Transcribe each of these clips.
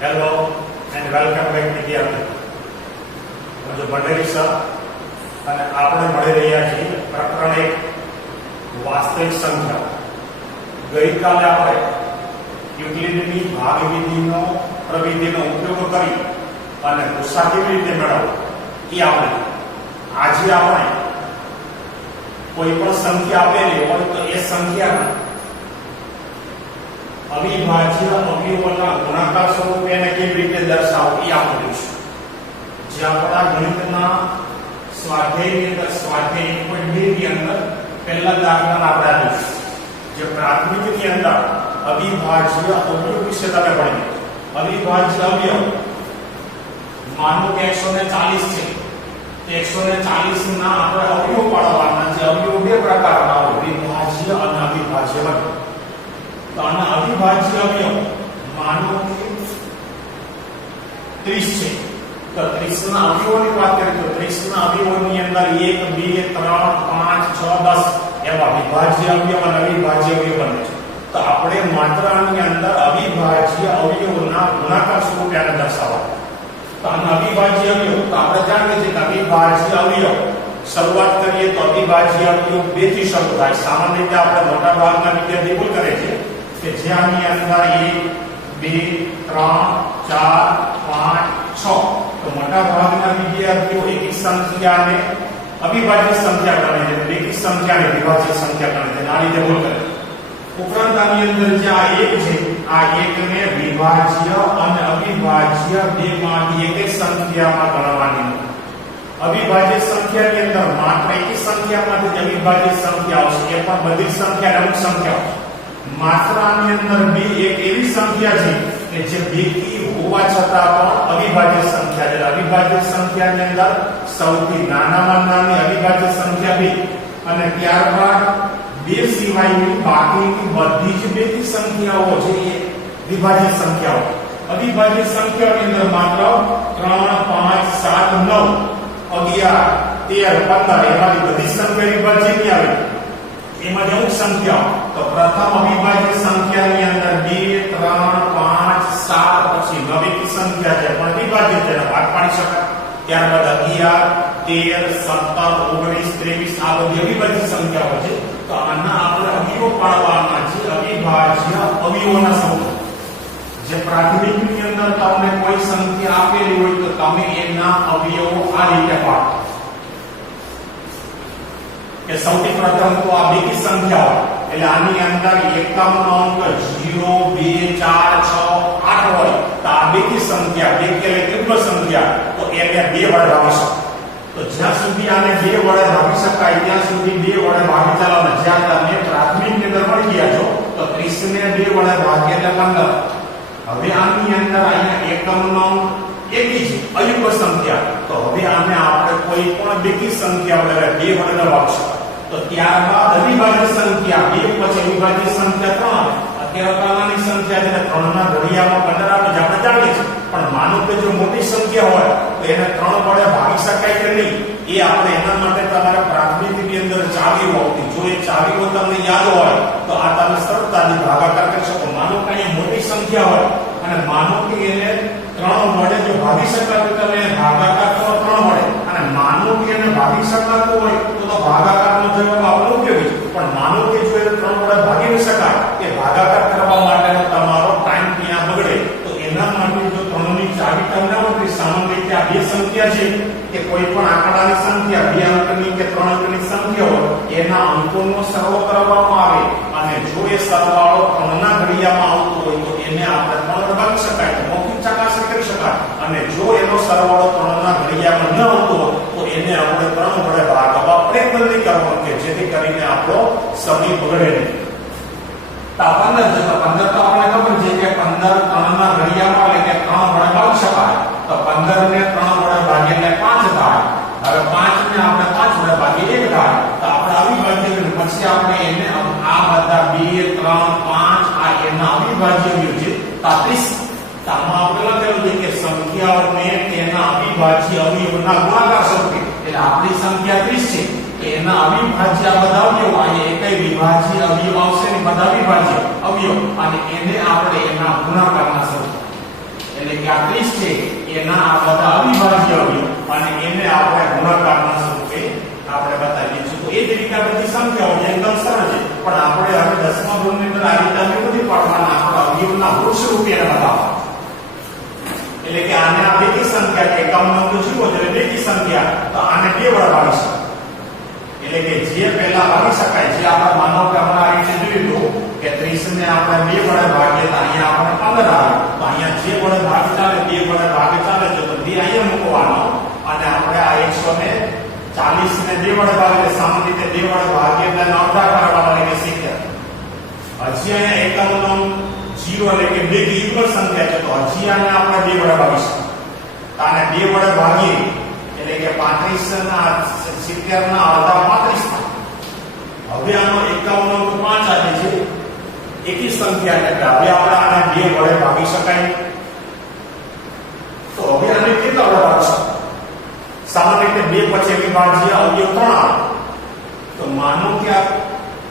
Hello and welcome back વિદ્યાર્થી. હું જો ભંડેરી સર અને આપણે મળી રહ્યા છીએ પ્રકરણ 1 વાસ્તવિક સંખ્યા. ગઈકાલે આપણે યુક્લિડની ભાગવિધિનો પ્રવિધિનો ઉપયોગ કરી અને ગુસા કેવી રીતે મેળવવો એ આપણે આજે આપણે કોઈ પણ સંખ્યા આપેલી હોય તો એ સંખ્યાને અવિભાજ્ય અવયવોના ગુણાકાર સ્વરૂપે એને કેવી રીતે દર્શાવવું એ આપણે જોઈશું. જે આપણા ગણિતના સ્વાધ્યાયની અંદર સ્વાધ્યાય 1.2 ની અંદર પહેલા દાખલા આપણે જોઈશું. જે પ્રાથમિકની અંદર અવિભાજ્ય અવયવ વિશે તમે ભણ્યું. અવિભાજ્ય અવયવ માનો કે 140 છે. 140 ના આપણે અવયવ પાડવાના. જે અવયવ બે પ્રકારના હોય, વિભાજ્ય અને અવિભાજ્ય હોય. તો આના અવિભાજ્ય અવયવ માનો કે 30 છે. તો 30 ના અવયવોની વાત કરીએ તો 30 ના અવયવોની અંદર 1 2 3 5 6 10 એવા વિભાજ્ય અવયવ અને અવિભાજ્ય અવયવ બને છે. તો આપણે માત્ર આની અંદર અવિભાજ્ય અવયવોના ગુણાકાર સ્વરૂપે આને દર્શાવવા. તો આના અવિભાજ્ય અવયવ તો આપણે જાણીએ છીએ કે અવિભાજ્ય અવયવ શરૂઆત કરીએ તો અવિભાજ્ય અવયવ 2 થી શરૂ થાય. સામાન્ય રીતે આપણે મોટા ભાગના વિદ્યાર્થી ભૂલ કરે છે કે જ્યાંની અંદર 1 2 3 4 5 6 તો મોટા ભાગના વિદ્યાર્થીઓ એકી સંખ્યાને અવિભાજ્ય સંખ્યા ગણે છે, એકી સંખ્યાને વિભાજ્ય સંખ્યા ગણે છે. આ રીતે ભૂલ કરે. ઉપરાંત આની અંદર જે આ 1 છે, આ 1 ને વિભાજ્ય અને અવિભાજ્ય બેમાંથી એક સંખ્યામાં ગણવાની નથી. અવિભાજ્ય સંખ્યાની અંદર માત્ર એકી સંખ્યામાંથી જ અવિભાજ્ય સંખ્યા આવશે. એ પણ બધી સંખ્યા અમુક સંખ્યા માત્ર આની અંદર બે એક એવી સંખ્યા છે કે જે બેકી હોવા છતાં પણ અવિભાજ્ય સંખ્યા છે. અવિભાજ્ય સંખ્યાની અંદર સૌથી નાનામાં નાની અવિભાજ્ય સંખ્યા 2 અને ત્યારબાદ બે સિવાયની બાકીની બધી જ બેકી સંખ્યાઓ છે એ વિભાજ્ય સંખ્યાઓ. અવિભાજ્ય સંખ્યાની અંદર માત્ર 3 5 7 9 11 13 15 એમાંથી બધી સંખ્યા વિભાજ્ય નહીં આવે. એમાં અમુક સંખ્યાઓ તો પ્રથમ અવિભાજ્ય સંખ્યાની અંદર 2 3 5 7 પછી નવી સંખ્યા છે પણ વિભાજ્ય છે, ભાગ પાડી શકાય. ત્યારબાદ 11 13 17 19 23 આ બધી અવિભાજ્ય સંખ્યાઓ છે. તો આના આપણે અવયવો પાડવાના છે. અવિભાજ્ય અવયવોના સ્વરૂપ જે પ્રાથમિકની અંદર તમને કોઈ સંખ્યા આપેલી હોય તો તમે એના અવયવો આ રીતે પાડો. કે સૌથી પ્રથમ તો આ બેકી સંખ્યાઓ એટલે આની અંદર એકમનો અંક 0 2 4 6 8 હોય તો આ બેકી સંખ્યા બેકી એટલે ત્રિપલ સંખ્યા તો એને 2 વડે ભાગી શકાય. તો જ્યાં સુધી આને 2 વડે ભાગી શકાય ત્યાં સુધી 2 વડે ભાગી ચાલવાના. જ્યાં તમે પ્રાથમિકની અંદર મળી ગયા છો તો 30 ને 2 વડે ભાગીએ એટલે 15. હવે આની અંદર અહીંયા એકમનો અંક એકી છે, અયુગ્મ સંખ્યા. તો હવે આને આપણે કોઈ પણ બેકી સંખ્યા વડે 2 વડે ભાગી શકાય. તો ત્યારબાદ અવિભાજ્ય સંખ્યા 2 પછી અવિભાજ્ય સંખ્યા 3. અત્યારે પહેલાની સંખ્યા છે 3 ના ઘડિયામાં 15 આવે છે આપણે જાણીએ છીએ. પણ માનો કે જો મોટી સંખ્યા હોય તો એને 3 વડે ભાગી શકાય કે નહીં એ આપણે એના માટે તમારે પ્રાથમિકની અંદર ચાવીઓ આવતી. જો એ ચાવીઓ તમને યાદ હોય તો આ તમે સરળતાથી ભાગાકાર કરી શકો. માનો કે અહીંયા મોટી સંખ્યા હોય અને માનો કે એને 3 વડે જો ભાગી શકાય તો તમે ભાગાકાર કરો 3 વડે. અને માનો કે એને ભાગી શકાતું હોય તો ભાગાકારનો જવાબ આપણો ઉપયોગી. પણ માનો કે જો એને 3 વડે ભાગી ન શકાય કે ભાગાકાર કરવા માટેનો તમારો ટાઈમ ત્યાં બગડે તો એના માટે જો 3 ની ચાવી તમને આપી. સામાન્ય રીતે આ બે સંખ્યા છે કે કોઈ પણ આંકડાની સંખ્યા 2 અંકની કે 3 અંકની સંખ્યા હોય એના અંકોનો સરવાળો કરવામાં આવે અને જો એ સરવાળો 3 ના ઘડિયામાં આવતો હોય તો એને આપણે 3 વડે ભાગી શકાય તો મૌખિક ચકાસણી કરી શકાય. અને જો એનો સરવાળો 3 ના ઘડિયામાં ન આવતો હોય તો એને આપણે 3 વડે ભાગવા પ્રયત્ન નહીં કરવાનો કે જેથી કરીને આપણો સમય બગડે નહીં. તો 15 છે તો 15 તો આપણે ખબર છે કે 15 3 ના ઘડિયામાં એટલે કે 3 વડે ભાગી શકાય. તો 15 ને 3 વડે ભાગીએ એટલે 5 થાય. હવે 5 ને આપણે 5 વડે ભાગીએ 1 થાય. તો આપણે અવિભાજ્ય પછી આપણે એને આ બધા 2 3 5 આ એના અવિભાજ્ય છે 30. તો આમાં આપણે લખેલું છે કે સંખ્યાઓને તેના અવિભાજ્ય અવયવોના ગુણાકાર સ્વરૂપે. એટલે આપણી સંખ્યા 30 છે એના અવિભાજ્ય બધા અવયવ આ એકય વિભાજ્ય અવયવ આવશે ને બધા વિભાજ્ય અવયવ અને એને આપણે એના ગુણાકારના સ્વરૂપે એટલે કે આ 30 છે એના આ બધા અવિભાજ્ય અવયવ અને એને આપણે ગુણાકારના સ્વરૂપે આપણે બતાવી દઈશું. તો એ જ રીતે બધી સંખ્યાઓ જે એકદમ સરળ છે પણ આપણે હવે 10મા ધોરણની અંદર આ રીતે બધી પાડવાના આપણા અવયવના વૃક્ષ રૂપે એને બતાવવા. એટલે કે આને આ બેકી સંખ્યા કે એકમ નો જુઓ એટલે બેકી સંખ્યા તો આને 2 વડે ભાગી શકાય. એટલે કે જે પહેલા ભાગી શકાય જે આપણે માનો કે આપણે આ રીતે જોયું કે 30 ને આપણે 2 વડે ભાગીએ તો અહીંયા આપણે 15 આવે. તો અહીંયા જે વડે ભાગ ચાલે 2 વડે ભાગ ચાલે છે તો 2 અહીંયા મૂકવાનો અને આપણે આ 140 ને 2 વડે ભાગીએ સામાન્ય રીતે 2 વડે ભાગીએ એટલે અડધા કરવાનો એટલે કે 70. હજી અહીંયા એકમનો 0 એટલે કે બે યુગલ સંખ્યા છે તો હજી આને આપણે 2 વડે ભાગીશું. તો આને 2 વડે ભાગીએ એટલે કે 35 ના 70 ના અડધા 35 થાય. હવે આનો 51 નો 5 આવે છે એકી સંખ્યા એટલે હવે આપણે આને 2 વડે ભાગી શકાય. તો હવે આને કેટલા વડે ભાગીશું? સામાન્ય રીતે 2 પછી અવિભાજ્ય અવયવ 3 આવે. તો માનો કે આ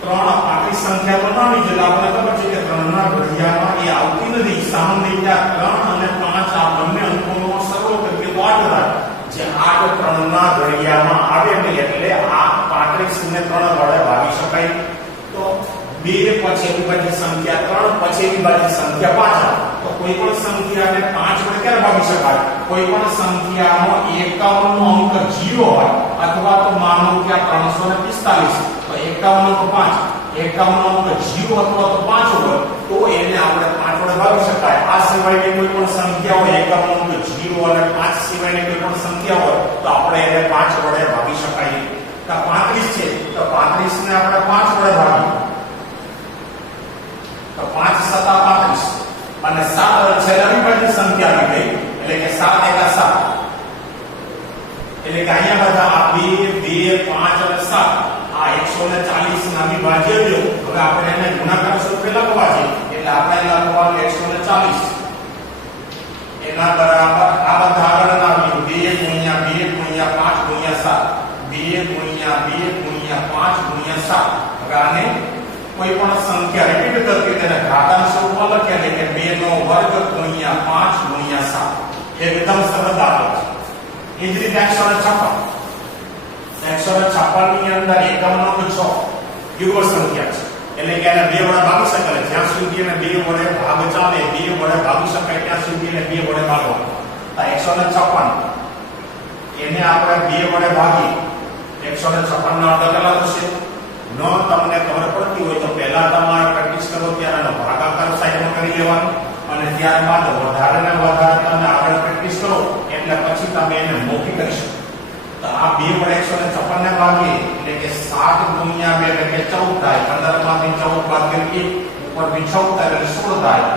3 35 સંખ્યા તો નાની છે આપણે ખબર છે કે 3 ના ઘડિયામાં એ આવતી નથી. સામાન્ય રીતે 3 અને 5 આ બંને અંકોનો સરવાળો કરીએ તો 8 થાય. જે 8 3 ના ઘડિયામાં આવે એટલે આ 35 ને 3 વડે ભાગી શકાય. તો 2 પછી અવિભાજ્ય સંખ્યા 3 પછી અવિભાજ્ય સંખ્યા 5 આવે. તો કોઈ પણ સંખ્યાને 5 વડે ક્યારે ભાગી શકાય? કોઈ પણ સંખ્યાનો એકમનો અંક 0 હોય અથવા તો માનો કે આ 345 તો 51 નો 5 એકમનો અંક 0 અથવા તો 5 હોય તો એને આપણે 5 વડે ભાગી શકાય. આ સિવાયની કોઈ પણ સંખ્યા હોય એકમનો અંક 0 અને 5 સિવાયની કોઈ પણ સંખ્યા હોય તો આપણે એને 5 વડે ભાગી શકાય. તો 35 છે તો 35 ને આપણે 5 વડે ભાગીએ તો 5 સતા 35 અને 7 છેલ્લા અવિભાજ્ય સંખ્યા આવી ગઈ એટલે કે 7 એકા 7 એટલે કે અહીંયા બધા આ 2 2 5 અને 7 આ 140 ના અવિભાજ્ય અવયવ. હવે આપણે એને ગુણાકાર સ્વરૂપે લખવા છે એટલે આપણે લખવાનું 140 એના બરાબર આ બધા આગળના અવયવ 2 * 2 * 5 * 7 2 * 2 * 5 * 7. હવે આને કોઈ પણ સંખ્યા રિપીટ કરતી તેને ઘાતાંક સ્વરૂપમાં લખીએ એટલે કે 2 નો વર્ગ * 5 * 7. એકદમ સરળ દાખલો છે. એ જ રીતે 156 ની અંદર એકમનો અંક 6 યુગલ સંખ્યા છે એટલે કે એને 2 વડે ભાગી શકાય. જ્યાં સુધી એને 2 વડે ભાગ ચાલે 2 વડે ભાગી શકાય ત્યાં સુધી એને 2 વડે ભાગવાનું. તો 156 એને આપણે 2 વડે ભાગી 156 ના અડધા કેટલા થશે? ન તમને ખબર પડતી હોય તો પહેલા તમારે પ્રેક્ટિસ કરો ત્યારે એનો ભાગાકાર સાઈડમાં કરી લેવાનો અને ત્યારબાદ વધારે ને વધારે તમે આગળ પ્રેક્ટિસ કરો એટલે પછી તમે એને મૌખિક કરી શકો. તો આ 2 વડે 156 ને ભાગીએ એટલે કે 7 * 2 એટલે કે 14 થાય. 15 માંથી 14 બાદ કરીએ ઉપરથી 6 થાય એટલે 16 થાય.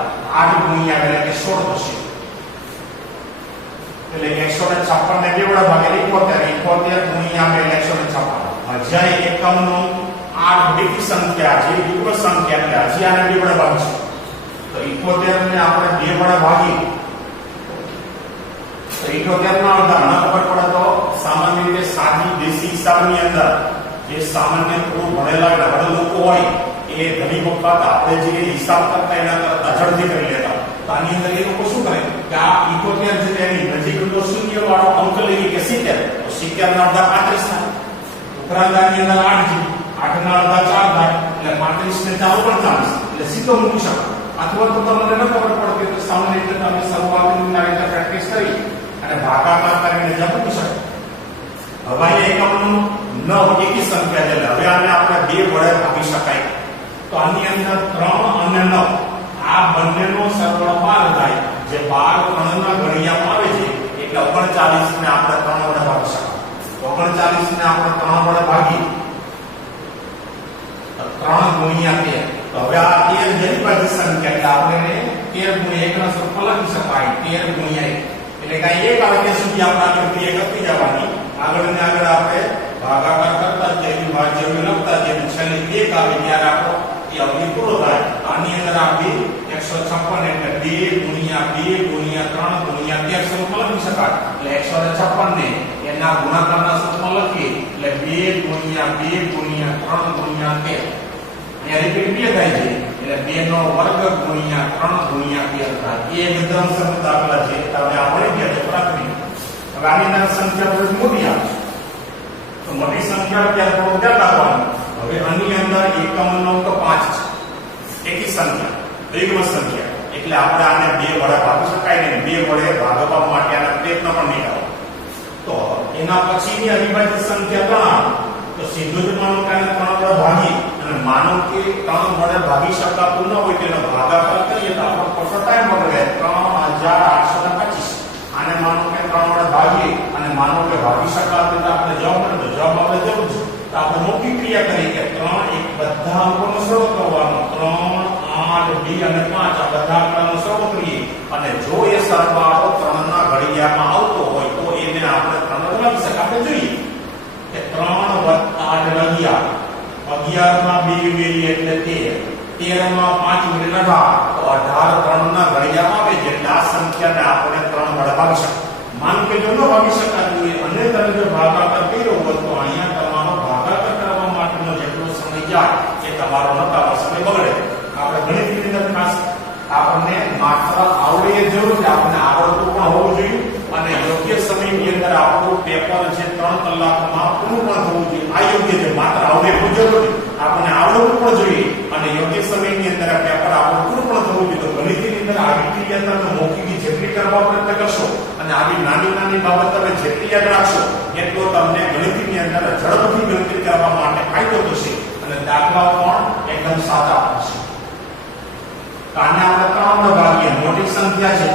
8 * 2 એટલે કે 16 થશે. એટલે 156 ને 2 વડે ભાગીએ 71 * 2 એટલે 156. જ્યારે એકમનો 8 બેકી સંખ્યા છે યુગલ સંખ્યા એટલે હજી આને 2 વડે ભાગીશું. તો 71 ને આપણે 2 વડે ભાગીએ તો 71 ના અડધા ન ખબર પડે તો સામાન્ય રીતે સાદી દેશી હિસાબની અંદર જે સામાન્ય થોડું ભણેલા નબળા લોકો હોય એ ઘણી વખત આપણે જે હિસાબ કરતા એના કરતા ઝડપથી કરી લેતા. તો આની અંદર એ લોકો શું કરે કે આ 71 છે એની નજીકનો શૂન્ય વાળો અંક લઈએ કે 70 તો 70 ના અડધા 35 થાય. ઉપરાંતની અંદર 8 છે 8 ના અડધા 4 થાય એટલે 35 ને 4 45 એટલે સીધો મૂકી શકાય. અથવા તો તમને ન ખબર પડતી તો સામાન્ય રીતે તમે શરૂઆતની રીતે પ્રેક્ટિસ કરી અને ભાગાકાર કરીને જ મૂકી શકાય. હવે એકમનો 9 એકી સંખ્યા છે હવે આને આપણે 2 વડે ભાગી શકાય. તો આની અંદર 3 અને 9 આ બંનેનો સરવાળો 12 થાય. જે 12 3 ના ઘડિયામાં આવે છે એટલે 39 ને આપણે 3 વડે ભાગી શકાય. 39 ને આપણે 3 વડે ભાગી 3 * 13 તો હવે આ 13 અવિભાજ્ય સંખ્યા એટલે આપણે 13 * 1 ના સ્વરૂપમાં લખી શકાય. 13 * 1 એટલે કે 1 આવે ત્યાં સુધી આપણે આગળ ક્રિયા કરતી જવાની. આગળ ને આગળ આપણે ભાગાકાર કરતા જઈએ વિભાજ્ય લખતા જઈએ છેલ્લે 1 આવે ત્યારે આપણો એ અવયવ પૂરો થાય. આની અંદર આપણે 156 એટલે 2 * 2 * 3 * 13 સ્વરૂપમાં લખી શકાય. એટલે 156 ને એના ગુણાકારના સ્વરૂપમાં લખીએ એટલે 2 * 2 * 3 * 13 અહીંયા રિપીટ 2 થાય છે એટલે એટલે 2 નો વર્ગ ગુણ્યા 3 ગુણ્યા 2 થાય. એકદમ સરળ દાખલા છે. તમે આવડી ગયા છે પ્રાથમિક. હવે આની અંદર સંખ્યા બહુ મોટી આવે તો મોટી સંખ્યા ત્યારે થોડું ધ્યાન રાખવાનું. હવે આની અંદર એકમનો અંક 5 છે. એકી સંખ્યા દ્વિઘાત સંખ્યા એટલે આપણે આને 2 વડે ભાગી શકાય ને 2 વડે ભાગવા માટે આના પ્રયત્ન પણ નહીં કરો. તો એના પછીની અવિભાજ્ય સંખ્યા 3 તો સીધું જ માનો કે આને 3 વડે ભાગી અને માનો કે 3 વડે ભાગી શકાતું ન હોય તેનો ભાગાકાર કરીએ તો આપણો ખોટો ટાઈમ બગડે. 3825 આને માનો કે 3 વડે ભાગીએ અને માનો કે ભાગી શકાતું તો આપણે જવાબ મળે તો જવાબ આપણે જરૂર છે. તો આપણે મૌખિક ક્રિયા કરી કે 3 એક બધા અંકોનો સરળ કરવાનો. 3 8 2 અને 5 આ બધા આંકડાનો સરળ કરીએ અને જો એ સરવાળો 3 ના ઘડિયામાં આવતો હોય તો એને આપણે 3 વડે ભાગી શકાય. આપણે જોઈએ કે 3 + 8 11 11 માં 2 ઉમેરીએ એટલે 13 13 માં 5 ઉમેરીએ 18 તો 18 3 ના ઘડિયામાં આવે એટલે આ સંખ્યાને આપણે 3 વડે ભાગી શકાય. માન કે જો ન ભાગી શકાતું હોય અને તમે જો ભાગાકાર કર્યો હોય તો અહીંયા તમારો ભાગાકાર કરવા માટેનો જેટલો સમય જાય એ તમારો નકામો સમય બગડે. આપણે ગણિતની અંદર ખાસ આપણને માત્ર આવડે જરૂર છે. આપણને આવડતું પણ હોવું જોઈએ અને યોગ્ય સમયની અંદર આપણું પેપર છે 3 કલાકમાં પૂરું પણ થવું જોઈએ. આ યોગ્ય છે. માત્ર આવડે એટલું જરૂરી આપણને આવડવું પણ જોઈએ અને યોગ્ય સમયની અંદર આ પેપર આપણું પૂરું પણ થવું જોઈએ. તો ગણિતની અંદર આવી ક્રિયા તમે મૌખિક જેટલી કરવા પ્રયત્ન કરશો અને આવી નાની નાની બાબત તમે જેટલી યાદ રાખશો એટલો તમને ગણિતની અંદર ઝડપથી ગણતરી કરવા માટે ફાયદો થશે અને દાખલાઓ પણ એકદમ સાચા આવશે. આને આપણે 3 વડે ભાગીએ. મોટી સંખ્યા છે.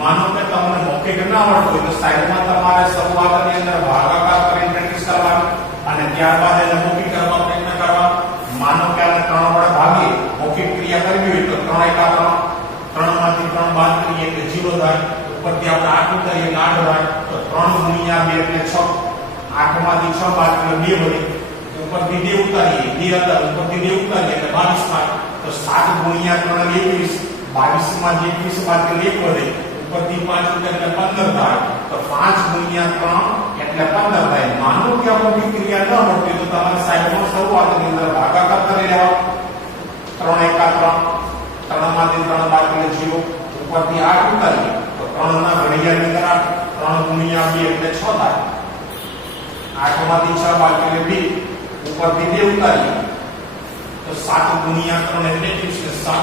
માનો કે તમને મૌખિક ન આવડતું હોય તો સાઈડમાં તમારે શરૂઆતની અંદર ભાગાકાર કરીને પ્રેક્ટિસ કરવાની અને ત્યારબાદ એને મૌખિક કરવા પ્રયત્ન કરવા. માનો કે આને 3 વડે ભાગીએ મૌખિક ક્રિયા કરવી હોય તો 3 × 3 3 માંથી 3 બાદ કરીએ એટલે 0 થાય. ઉપરથી આપણે 8 ઉતારીએ એટલે 8 થાય. તો 3 ગુણ્યા 2 એટલે 6. 8 માંથી 6 બાદ કરીએ 2 વધે. ઉપરથી 2 ઉતારીએ 2 હતા ઉપરથી 2 ઉતારીએ એટલે 22 થાય. તો 7 ગુણ્યા 3 21 22 માં 21 બાદ કરીએ 1 વધે. ઉપરથી 5 ઉતારીએ એટલે 15 થાય. તો 5 ગુણ્યા 3 એટલે 15 થાય. માનો કે આ બધી ક્રિયા ન મળતી તો તમારે સાઈડમાં શરૂઆતની અંદર ભાગાકાર કરી લેવા. 3 × 3 3 માંથી 3 બાદ કરીએ 0. ઉપરથી 8 ઉતારીએ તો 3 ના ઘડિયાની અંદર 8 3 ગુણ્યા 2 એટલે 6 થાય. 8 માંથી 6 બાદ કરીએ 2. ઉપરથી 2 ઉતારીએ તો 7 ગુણ્યા 3 એટલે 21 7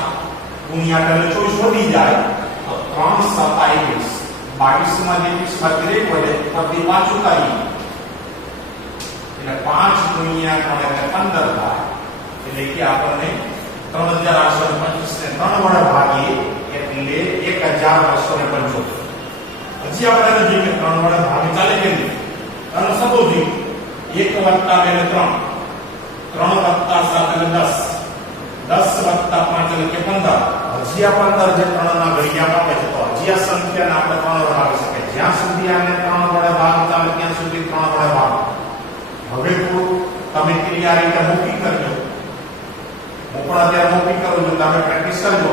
ગુણ્યા 8 એટલે 24 વધી જાય. તો 3 × 7 = 21 22 માં 21 બાદ કરીએ 1 વધે. ઉપરથી 5 ઉતારીએ એટલે 5 ગુણ્યા 3 એટલે 15 થાય. એટલે કે આપણને 3825 ને 3 વડે ભાગીએ એટલે 1275. હજી આપણે જોઈએ કે 3 વડે ભાગી ચાલે કે નહીં. અને સપોઝ 1 + 2 એટલે 3 3 + 7 એટલે 10 10 + 5 એટલે 15. હજી આ 15 જે 3 ના ઘડિયામાં આવે છે તો હજી આ સંખ્યાને આપણે 3 વડે ભાગી શકાય. જ્યાં સુધી આને 3 વડે ભાગતા આવે ત્યાં સુધી 3 વડે ભાગો. હવે તમે ક્રિયા રીતે મૌખિક કરજો. હું પણ અત્યારે મૌખિક કરું છું. તમે પ્રેક્ટિસ કરજો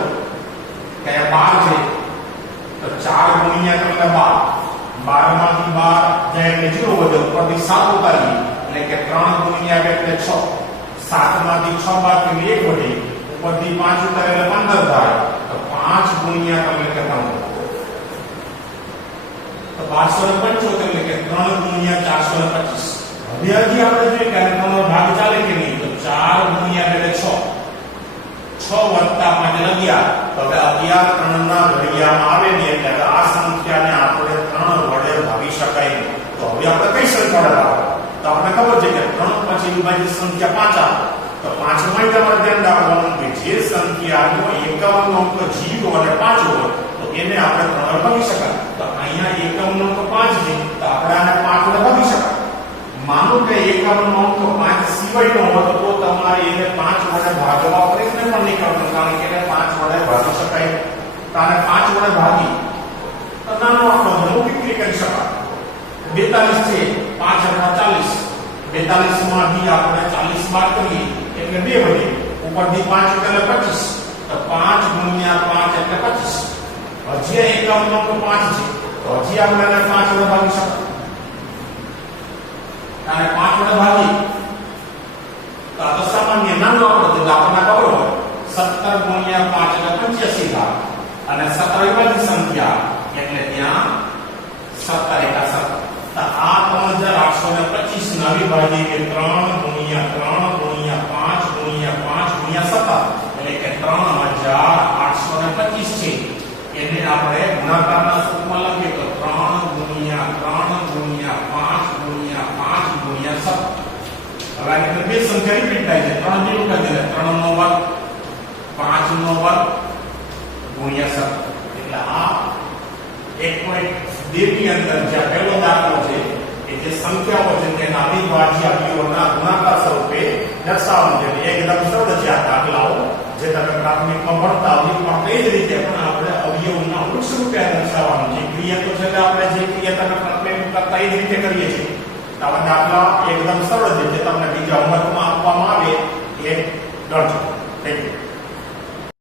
કે આ 12 છે તો 4 ગુણ્યા 3 એટલે 12 12 માંથી 12 જાય એટલે 0 વધે. ઉપરથી 7 ઉતારીએ એટલે કે 3 ગુણ્યા 2 એટલે 6 7 માંથી 6 બાદ કરીએ 1 વધે. ઉપરથી 5 ઉતારીએ એટલે 15 થાય. તો 5 ગુણ્યા 3 એટલે 15 તો 1275 એટલે કે 3 ગુણ્યા 425. હવે હજી આપણે જોઈએ કે આનો ભાગ ચાલે કે નહીં. તો 4 ગુણ્યા 2 એટલે 6 6 + 5 એટલે 11. તો હવે 11 3 ના ઘડિયામાં આવે ને એટલે આ સંખ્યાને આપણે 3 વડે ભાગી શકાય નહીં. તો હવે આપણે કઈ સંખ્યા વડે ભાગો? તો આપણે ખબર છે કે 3 પછી વિભાજિત સંખ્યા 5 આવે. તો 5 માં તમારે ધ્યાન રાખવાનું કે જે સંખ્યાનો એકમનો અંક 0 અને 5 હોય તો એને આપણે 3 વડે ભાગી શકાય. તો અહીંયા એકમનો અંક 5 છે તો આપણે આને 5 વડે ભાગી શકાય. માનો કે એકમનો અંક 5 સિવાયનો હોય તો તમારે એને 5 વડે ભાગવા પ્રયત્ન પણ નહીં કરવાનો, કારણ કે એને 5 વડે ભાગી શકાય. તો આને 5 વડે ભાગી તો નાનો આંકડો મૌખિક કરી શકાય. 42 છે 5 × 40 42 માંથી આપણે 40 બાદ કરીએ એટલે 2 વધે. ઉપરથી 5 એટલે 25 તો 5 ગુણ્યા 5 એટલે 25. હજી એકમનો અંક 5 છે તો હજી આપણે એને 5 વડે ભાગી શકાય. અને 5 વડે ભાગી તો આ તો સામાન્ય નાનો આંકડો છે. આપણને ખબર હોય 17 એટલે 85 થાય અને 17 વિભાજ્ય સંખ્યા એટલે ત્યાં 17 એકા 17 તો આ 3825 ના વિભાજ્ય કે 3 ગુણ્યા 3 ગુણ્યા 5 ગુણ્યા 5 ગુણ્યા 17 એટલે કે 3825 છે એને આપણે ગુણાકારના સ્વરૂપમાં લખીએ તો 3 ગુણ્યા 3 ગુણ્યા 5 ગુણ્યા 5 ગુણ્યા 17 હવે આ બે સંખ્યા રિપીટ થાય છે 3 જેવું કરી દે 3 નો વર્ગ 5 નો વર્ગ ગુણ્યા 17 એટલે આ 1.2 ની અંદર જે પહેલો દાખલો છે કે જે સંખ્યાઓ છે તેના અવિભાજ્ય અવયવોના ગુણાકાર સ્વરૂપે દર્શાવવાનું છે એકદમ સરળ છે આ દાખલાઓ જે તમે પ્રાથમિકમાં ભણતા હોય પણ તે જ રીતે પણ આપણે અવયવોના વૃક્ષ રૂપે દર્શાવવાનું છે ક્રિયા તો છે કે આપણે જે ક્રિયા તમે પ્રાથમિક કરતા એ જ રીતે કરીએ છીએ આવા દાખલા એકદમ સરળ છે જે તમને બીજા હોમવર્કમાં આપવામાં આવે એ ગણજો થેન્ક યુ